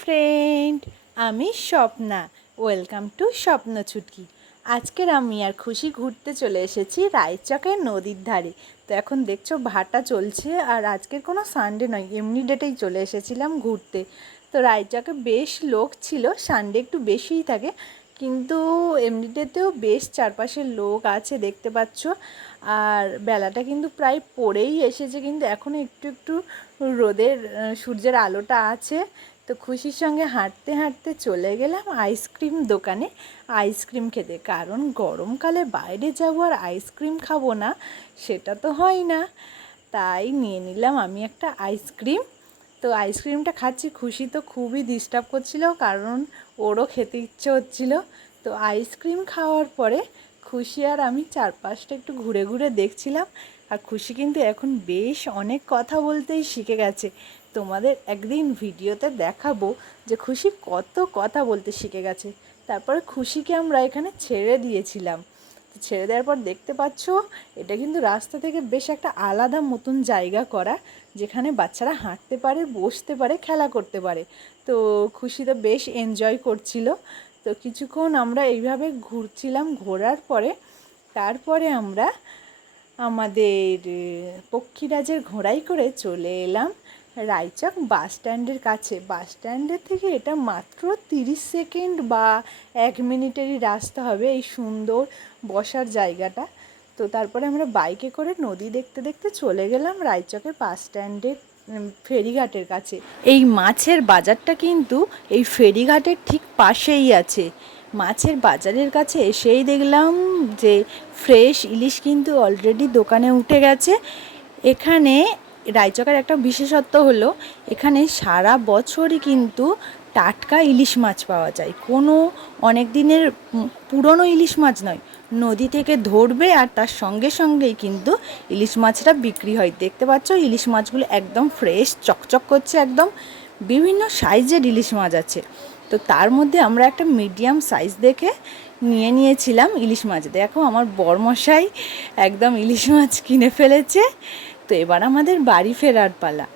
Friend আমি Swapna. Welcome to স্বপ্ন ছুটকি। আজকের আমি আর খুশি ঘুরতে চলে এসেছি রায়চকের নদীর ধারে। তো এখন দেখছ ভাটা চলছে আর আজকের কোনো সানডে নয়, এমনি ডেটেই চলে এসেছিলাম ঘুরতে। তো রায়চকে বেশ লোক ছিল সানডে একটু বেশিই থাকে। কিন্তু এমনিতেও বেশ চারপাশের লোক আছে, দেখতে পাচ্ছ। আর বেলাটা কিন্তু প্রায় পড়েই এসেছে, কিন্তু এখনও একটু একটু রোদের সূর্যের আলোটা আছে। তো খুশির সঙ্গে হাঁটতে হাঁটতে চলে গেলাম আইসক্রিম দোকানে। আইসক্রিম খেতে, কারণ গরমকালে বাইরে যাব আর আইসক্রিম খাব না, সেটা তো হয় না। তাই নিয়ে নিলাম আমি একটা আইসক্রিম। তো আইসক্রিমটা খাচ্ছি, খুশি তো খুবই ডিস্টার্ব করছিল, কারণ ওরও খেতে ইচ্ছে হচ্ছিল। তো আইসক্রিম খাওয়ার পরে খুশি আর আমি চারপাশটা একটু ঘুরে ঘুরে দেখছিলাম। আর খুশি কিন্তু এখন বেশ অনেক কথা বলতেই শিখে গেছে। তোমাদের একদিন ভিডিওতে দেখাবো যে খুশি কত কথা বলতে শিখে গেছে। তারপরে খুশিকে আমরা এখানে ছেড়ে দিয়েছিলাম। ছেড়ে দেওয়ার পর দেখতে পাচ্ছ, এটা কিন্তু রাস্তা থেকে বেশ একটা আলাদা মতন জায়গা করা, যেখানে বাচ্চারা হাঁটতে পারে, বসতে পারে, খেলা করতে পারে। তো খুশি তো বেশ এনজয় করছিল। তো কিছুক্ষণ আমরা এইভাবে ঘুরছিলাম, ঘোরার পরে তারপরে আমরা আমাদের পক্ষীরাজের ঘোড়াই করে চলে এলাম। রায়চক বাস স্ট্যান্ডের কাছে। বাস স্ট্যান্ডের থেকে এটা মাত্র তিরিশ সেকেন্ড বা এক মিনিটেরই রাস্তা হবে এই সুন্দর বসার জায়গাটা। তো তারপরে আমরা বাইকে করে নদী দেখতে দেখতে চলে গেলাম রায়চকের বাস স্ট্যান্ডের ফেরিঘাটের কাছে। এই মাছের বাজারটা কিন্তু এই ফেরিঘাটের ঠিক পাশেই আছে। মাছের বাজারের কাছে এসেই দেখলাম যে ফ্রেশ ইলিশ কিন্তু অলরেডি দোকানে উঠে গেছে। এখানে রায়চকের একটা বিশেষত্ব হলো, এখানে সারা বছরই কিন্তু টাটকা ইলিশ মাছ পাওয়া যায়। কোনো অনেক দিনের পুরনো ইলিশ মাছ নয়, নদী থেকে ধরবে আর তার সঙ্গে সঙ্গেই কিন্তু ইলিশ মাছটা বিক্রি হয়। দেখতে পাচ্ছ, ইলিশ মাছগুলো একদম ফ্রেশ চকচক করছে একদম। বিভিন্ন সাইজের ইলিশ মাছ আছে। তো তার মধ্যে আমরা একটা মিডিয়াম সাইজ দেখে নিয়ে নিয়েছিলাম ইলিশ মাছ। দেখো, আমার বরমশাই একদম ইলিশ মাছ কিনে ফেলেছে। তো এবার আমাদের বাড়ি ফেরার পালা।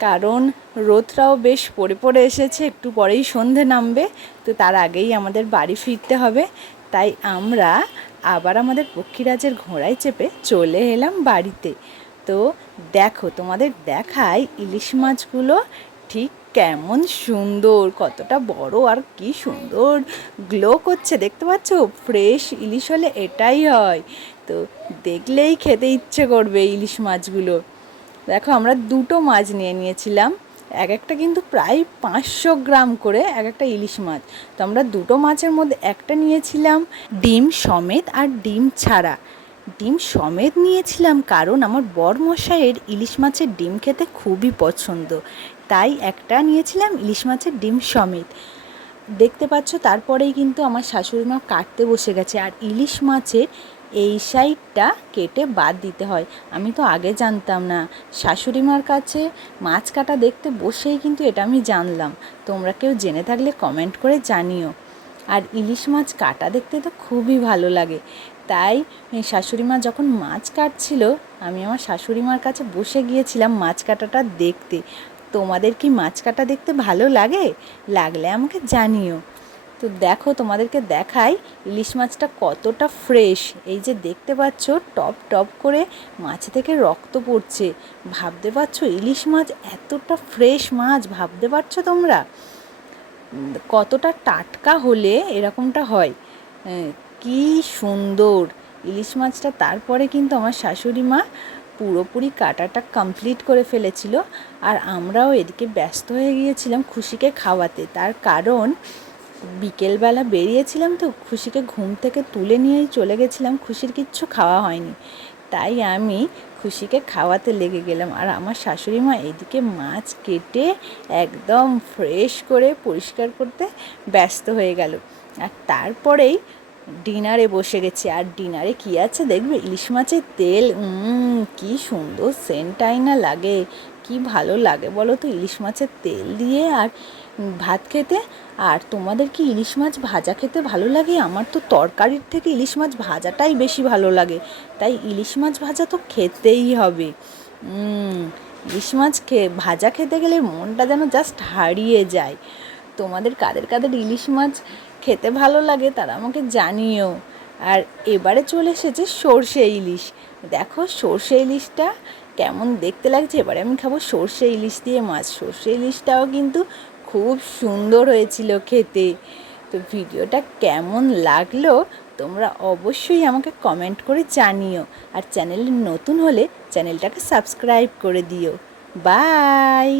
কারণ রোদটাও বেশ পড়ে পড়ে এসেছে, একটু পরেই সন্ধে নামবে, তো তার আগেই আমাদের বাড়ি ফিরতে হবে। তাই আমরা আবার আমাদের পক্ষীরাজের ঘোড়ায় চেপে চলে এলাম বাড়িতে। তো দেখো, তোমাদের দেখায় ইলিশ মাছগুলো ঠিক কেমন সুন্দর, কতটা বড় আর কি সুন্দর গ্লো করছে, দেখতে পাচ্ছ? ফ্রেশ ইলিশ হলে এটাই হয়। তো দেখলেই খেতে ইচ্ছে করবে ইলিশ মাছগুলো। দেখো, আমরা দুটো মাছ নিয়ে নিয়েছিলাম। এক একটা কিন্তু প্রায় পাঁচশো গ্রাম করে এক একটা ইলিশ মাছ। তো আমরা দুটো মাছের মধ্যে একটা নিয়েছিলাম ডিম সমেত আর ডিম ছাড়া। ডিম সমেত নিয়েছিলাম কারণ আমার বর মশাইয়ের ইলিশ মাছের ডিম খেতে খুবই পছন্দ। তাই একটা নিয়েছিলাম ইলিশ মাছের ডিম সমেত। দেখতে পাচ্ছ, তারপরেই কিন্তু আমার শাশুড়ি মা কাটতে বসে গেছে। আর ইলিশ মাছের এই সাইডটা কেটে বাদ দিতে হয়। আমি তো আগে জানতাম না। শাশুড়ি মার কাছে মাছ কাটা দেখতে বসেই কিন্তু এটা আমি জানলাম। তোমরা কেউ জেনে থাকলে কমেন্ট করে জানিও। আর ইলিশ মাছ কাটা দেখতে তো খুবই ভালো লাগে। তাই শাশুড়ি মা যখন মাছ কাটছিল, আমি আমার শাশুড়ি মার কাছে বসে গিয়েছিলাম মাছ কাটাটা দেখতে। তোমাদের কি মাছ কাটা দেখতে ভালো লাগে? লাগলে আমাকে জানিও। তো দেখো, তোমাদেরকে দেখাই ইলিশ মাছটা কতটা ফ্রেশ এই যে দেখতে পাচ্ছ, টপ টপ করে মাছ থেকে রক্ত পড়ছে। ভাবতে পারছ ইলিশ মাছ এতটা ফ্রেশ মাছ, ভাবতে পারছ তোমরা? কতটা টাটকা হলে এরকমটা হয়। কি সুন্দর। ইলিশ মাছটা তারপরে কিন্তু আমার শাশুড়ি মা পুরোপুরি কাটাটা কমপ্লিট করে ফেলেছিল আর আমরাও এদিকে ব্যস্ত হয়ে গিয়েছিলাম খুশিকে খাওয়াতে। তার কারণ, বিকেলবেলা বেরিয়েছিলাম তো, খুশিকে ঘুম থেকে তুলে নিয়েই চলে গেছিলাম, খুশির কিচ্ছু খাওয়া হয়নি। তাই আমি খুশিকে খাওয়াতে লেগে গেলাম আর আমার শাশুড়ি মা এদিকে মাছ কেটে একদম ফ্রেশ করে পরিষ্কার করতে ব্যস্ত হয়ে গেল। আর তারপরেই ডিনারে বসে গেছি। আর ডিনারে কি আছে দেখবে? ইলিশ মাছের তেল কি সুন্দর সেন্টাই না লাগে। কি ভালো লাগে বলো তো ইলিশ মাছের তেল দিয়ে আর ভাত খেতে। আর তোমাদের কি ইলিশ মাছ ভাজা খেতে ভালো লাগে? আমার তো তরকারির থেকে ইলিশ মাছ ভাজাটাই বেশি ভালো লাগে। তাই ইলিশ মাছ ভাজা তো খেতেই হবে। ইলিশ মাছ খেয়ে ভাজা খেতে গেলে মনটা যেন জাস্ট হারিয়ে যায়। তোমাদের কাদের কাদের ইলিশ মাছ খেতে ভালো লাগে, তারা আমাকে জানিও আর এবারে চলে এসেছে সর্ষে ইলিশ। দেখো সর্ষে ইলিশটা কেমন দেখতে লাগছে। এবারে আমি খাব সর্ষে ইলিশ দিয়ে মাছ। সর্ষে ইলিশটাও কিন্তু খুব সুন্দর হয়েছিল খেতে। তো ভিডিওটা কেমন লাগল তোমরা অবশ্যই আমাকে কমেন্ট করে জানিও। আর চ্যানেলে নতুন হলে চ্যানেলটাকে সাবস্ক্রাইব করে দিও। বাই